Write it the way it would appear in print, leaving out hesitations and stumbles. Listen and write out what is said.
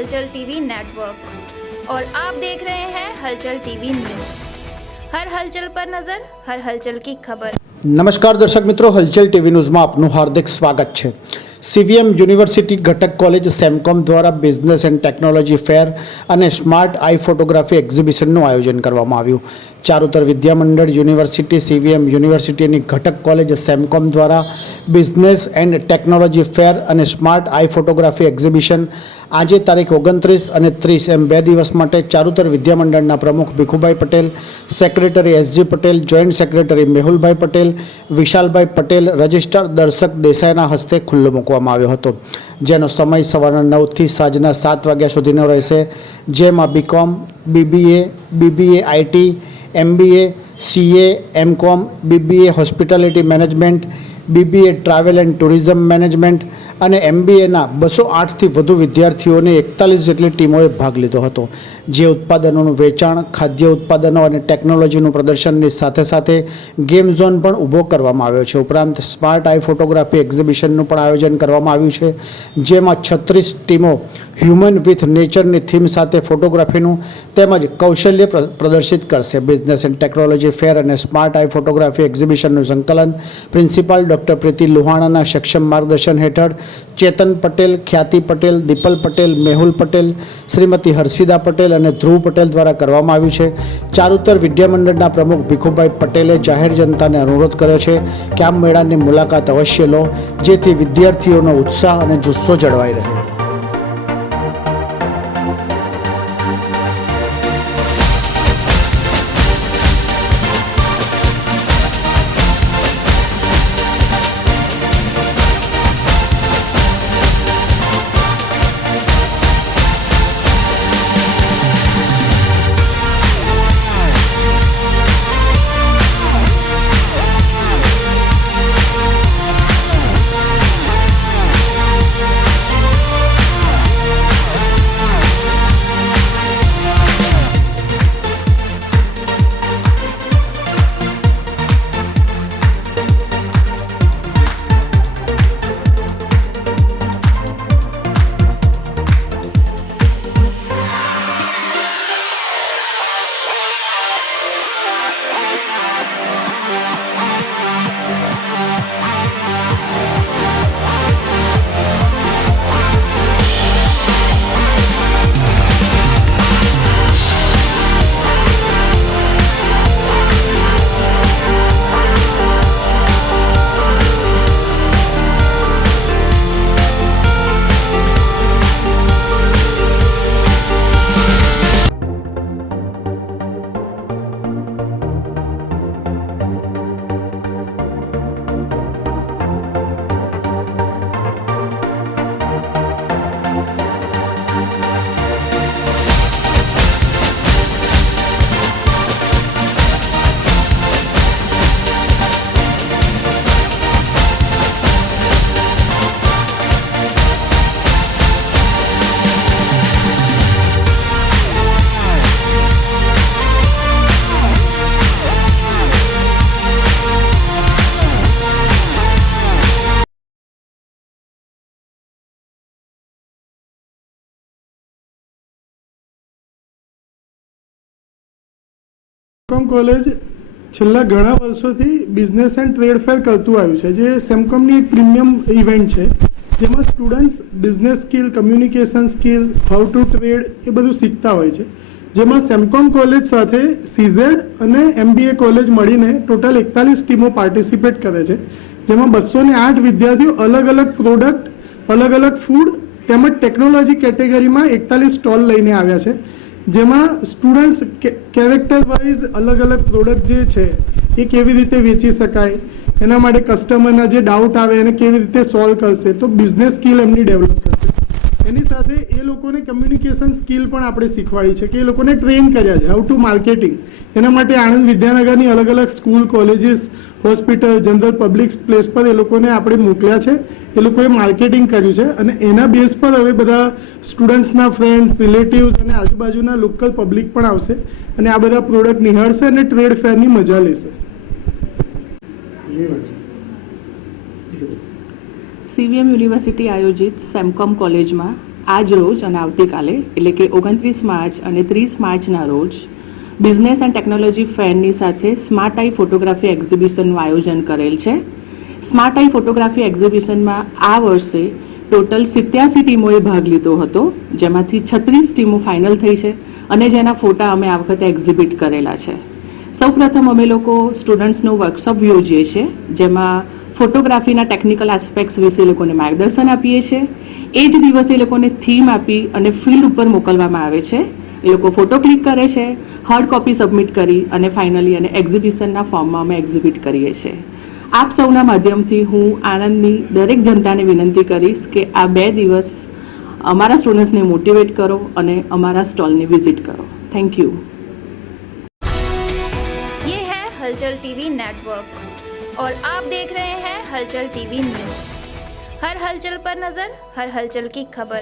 हलचल TV network और आप देख रहे हैं हलचल टीवी न्यूज़। हर हलचल पर नजर, हर हलचल की खबर। नमस्कार दर्शक मित्रों, हलचल टीवी न्यूज़ में आपનું हार्दिक स्वागत है। सीवीएम यूनिवर्सिटी घटक कॉलेज सेमकॉम द्वारा बिजनेस एंड टेक्नोलॉजी फेर और स्मार्ट आई फोटोग्राफी एक्जिबिशनનું આયોજન કરવામાં આવ્યું। ચારુતર વિદ્યામંડળ યુનિવર્સિટી सीवीएम यूनिवर्सिटी घटक कॉलेज सेमकॉम द्वारा बिजनेस एंड टेक्नोलॉजी फेर और स्मार्ट आई फोटोग्राफी एक्जिबिशन आज तारीख 29 और 30 एम 2 दिवस माटे चारुतर विद्यामंडळના प्रमुख Bhikhubhai Patel, secretary SG Patel, joint secretary Mehulbhai Patel, Vishalbhai Patel, registrar Darshak देसाईना हस्ते खुल्लो મૂકવામાં આવ્યો હતો, જેનો સમય સવારના 9 થી સાંજના 7 વાગ્યા સુધીનો રહેશે। જેમાં BCom, BBA IT, MBA, CA, MCom, BBA hospitality management, BBA travel and tourism management અને એમબીએના 208થી વધુ વિદ્યાર્થીઓને 41 જેટલી ટીમોએ ભાગ લીધો હતો, જે ઉત્પાદનોનું વેચાણ, ખાદ્ય ઉત્પાદનો અને ટેકનોલોજીનું પ્રદર્શનની સાથે સાથે ગેમ ઝોન પણ ઊભો કરવામાં આવ્યો છે। ઉપરાંત સ્માર્ટ આઈ ફોટોગ્રાફી એક્ઝિબિશનનું પણ આયોજન કરવામાં આવ્યું છે, જેમાં 36 ટીમો હ્યુમન વિથ નેચરની થીમ સાથે ફોટોગ્રાફીનું તેમજ કૌશલ્ય પ્રદર્શિત કરશે। બિઝનેસ એન્ડ ટેકનોલોજી ફેર અને સ્માર્ટ આઈ ફોટોગ્રાફી એક્ઝિબિશનનું સંકલન પ્રિન્સિપાલ ડૉક્ટર પ્રીતિ લુહાણાના સક્ષમ માર્ગદર્શન હેઠળ ચેતન પટેલ, ખ્યાતિ પટેલ, દીપલ પટેલ, મેહુલ પટેલ, શ્રીમતી હર્ષિદા પટેલ અને ધ્રુવ પટેલ દ્વારા કરવામાં આવ્યું છે। ચારુતર વિદ્યામંડળના પ્રમુખ ભીખુભાઈ પટેલે જાહેર જનતાને અનુરોધ કર્યો છે કે આ મેળાની મુલાકાત અવશ્ય લો, જેથી વિદ્યાર્થીઓનો ઉત્સાહ અને જુસ્સો જળવાઈ રહે। સેમકોમ કોલેજ છેલ્લા ઘણા વર્ષોથી બિઝનેસ એન્ડ ટ્રેડ ફેર કરતું આવ્યું છે, જે સેમકોમની એક પ્રીમિયમ ઇવેન્ટ છે, જેમાં students business skill, communication skill, how to trade એ બધું શીખતા હોય છે। જેમાં સેમકોમ કોલેજ સાથે સીઝેડ અને એમબીએ કોલેજ મળીને ટોટલ 41 ટીમો પાર્ટિસિપેટ કરે છે, જેમાં 208 વિદ્યાર્થીઓ અલગ અલગ પ્રોડક્ટ, અલગ અલગ ફૂડ તેમજ ટેકનોલોજી કેટેગરીમાં 41 સ્ટોલ લઈને આવ્યા છે, જેમાં સ્ટુડન્ટ્સ કેરેક્ટર વાઇઝ અલગ અલગ પ્રોડક્ટ જે છે એ કેવી રીતે વેચી શકાય, એના માટે કસ્ટમરના જે ડાઉટ આવે એને કેવી રીતે સોલ્વ કરશે, તો બિઝનેસ સ્કિલ એમની ડેવલપ થશે। એની સાથે એ લોકોને કમ્યુનિકેશન સ્કિલ પણ આપણે શીખવાડી છે કે એ લોકોને ટ્રેન કર્યા છે હાઉ ટુ માર્કેટિંગ। એના માટે આણંદ વિદ્યાનગરની અલગ અલગ school, colleges, hospital, general public place પર એ લોકોને આપણે મોકલ્યા છે, એ લોકોએ માર્કેટિંગ કર્યું છે અને એના બેઝ પર હવે બધા સ્ટુડન્ટ્સના ફ્રેન્ડ્સ, રિલેટિવ્સ અને આજુબાજુના લોકલ પબ્લિક પણ આવશે અને આ બધા પ્રોડક્ટ નિહાળશે અને ટ્રેડ ફેરની મજા લેશે। सीवीएम यूनिवर्सिटी आयोजित सेमकॉम कॉलेज में આજ રોજ અને આવતીકાલે એટલે કે 29 માર્ચ અને 30 માર્ચના રોજ બિઝનેસ એન્ડ ટેકનોલોજી ફેરની સાથે સ્માર્ટ આઈ ફોટોગ્રાફી એક્ઝિબિશનનું આયોજન કરેલ છે. સ્માર્ટ આઈ ફોટોગ્રાફી એક્ઝિબિશનમાં આ વર્ષે ટોટલ 87 ટીમોએ ભાગ લીધો હતો, જેમાંથી 36 ટીમો ફાઇનલ થઈ છે અને જેના ફોટા અમે આ વખતે એક્ઝિબિટ કરેલા છે. સૌપ્રથમ અમે લોકો સ્ટુડન્ટ્સનો વર્કશોપ યોજીએ છીએ, જેમાં ફોટોગ્રાફીના ટેકનિકલ એસ્પેક્ટ્સ વિશે એ લોકોને માર્ગદર્શન આપીએ છીએ. એ જ દિવસે એ લોકોને થીમ આપી અને ફિલ્ડ ઉપર મોકલવામાં આવે છે. એ લોકો ફોટો ક્લિક કરે છે, હાર્ડ કોપી સબમિટ કરી અને ફાઇનલી અને એક્ઝિબિશનના ફોર્મમાં અમે એક્ઝિબિટ કરીએ છીએ. આપ સૌના માધ્યમથી હું આણંદની દરેક જનતાને વિનંતી કરીશ કે આ 2 દિવસ અમારા સ્ટુડન્ટ્સને મોટિવેટ કરો અને અમારા સ્ટોલની વિઝિટ કરો. Thank you. ये है हलचल टीवी नेटवर्क और आप देख रहे हैं हलचल टीवी न्यूज़. हर हलचल पर नज़र, हर हलचल की खबर.